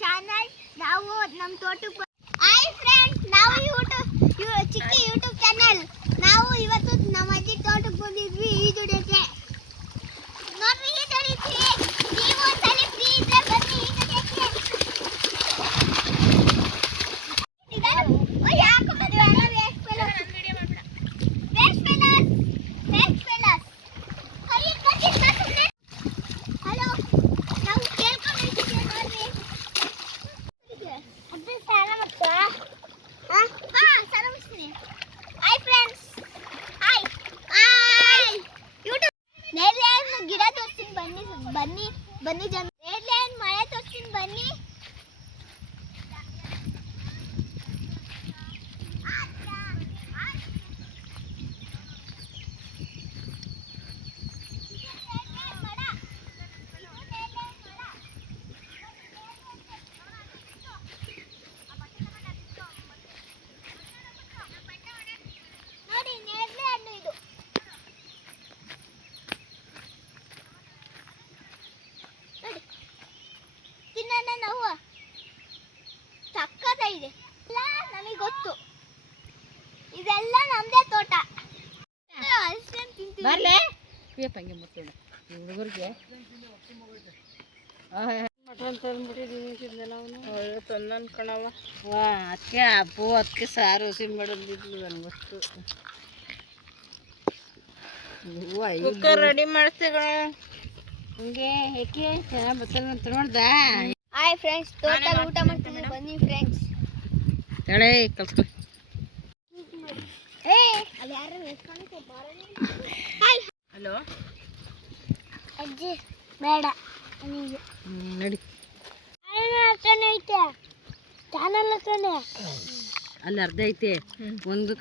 channel ನಾವು ನಮ್ಮ ತೋಟಕ್ಕೆ ಹಾಯ್ ಫ್ರೆಂಡ್ಸ್ ನಾವು ಚಿಕ್ಕ ಯೂಟ್ಯೂಬ್ ಚಾನಲ್ ನಾವು ಇವತ್ತು ನಮ್ಮ ಅಜ್ಜಿ ತೋಟಕ್ಕೆ ಬಂದಿದ್ವಿ ಈಜುಡಿಯೋಕೆ ನೋಡ್ರಿ ಈಜುಡಿತೀವಿ ನೀವು ಒಂದ್ಸಲ ಫ್ರೀ ಇದ್ರೆ ಬನ್ನಿ ಈಜುಡಿಯೋಕೆ ಯಾಕೆ ಮದುವೆ waste fellows waste fellows waste fellows ಕೈ ಕಚ್ಚಿಸ್ತಾ ಸುಮ್ಮನೆ ಹಲೋ ನಾವು ಕೇಳ್ಕೊಂಡಿದ್ದೀವಿ ನೋಡ್ರಿ ಅದು ಸಾಲ ಮಾಡ್ತಾ ಸಾಲ ಮಾಡ್ತೀನಿ hi friends hi hi YouTube ನೇರ್ಲೆಯನ್ನು ಗಿಡ ತೋರಿಸ್ತೀನಿ ಬನ್ನಿ ಬನ್ನಿ ಬನ್ನಿ ಜನ ನೇರ್ಲೆಯನ್ನು ಮಳೆ ತೋರಿಸ್ತೀನಿ ಬನ್ನಿ ನೋಡಿ ನೇರ್ಲೆ ಹಣ್ಣು ಇದು ನೋಡಿ ತಿನ್ನೋಣ ನಾವು ಸಕ್ಕತ್ತ ಇದೆ ಎಲ್ಲ ನಮಗೆ ಗೊತ್ತು ಇದೆಲ್ಲ ನಮ್ದೇ ತೋಟ ಅಷ್ಟೇನು ತಿಂತೀವಿ ಬರ್ಲೆ ಪಂಗೆ ಮುತ್ತೋಣ ಹುಡುಗರಿಗೆ ಮಟನ್ ತಂದ್ಬಿಟ್ಟಿದ್ದೀನಿ ತಿಂದಲ್ಲ ಅವನು ತಂದನ್ ಕಣವ ಅದಕ್ಕೆ ಹಬ್ಬು ಅದಕ್ಕೆ ಸಾರು ಸಿಂಬಡಿದ್ಲು ನನಗೆ ಗೊತ್ತು ಕುಕ್ಕರ್ ರೆಡಿ ಮಾಡ್ತೀಗ ಹಂಗೆ ಏಕೆ ಚೆನ್ನಾಗಿ ಬತ್ತಲ್ಲ ಅಂತ ನೋಡ್ದ ಹಾಯ್ ಫ್ರೆಂಡ್ಸ್ ತೋಟ ಊಟ ಮಾಡ್ತೀವಿ ಬನ್ನಿ ಫ್ರೆಂಡ್ಸ್ ತಳೆ ಕಲ್ತು ಏ ಅಲ್ಲಿ ಯಾರು ಎತ್ಕೊಂಡು ಹಾಯ್ ಹಲೋ ಅಜ್ಜಿ ಬೇಡ ನನಗೆ ನಡಿ ಹತ್ರನೇ ಐತೆ ಚಾನಲ್ ಹತ್ರನೇ ಅಲ್ಲಿ ಅರ್ಧ ಐತೆ ಒಂದು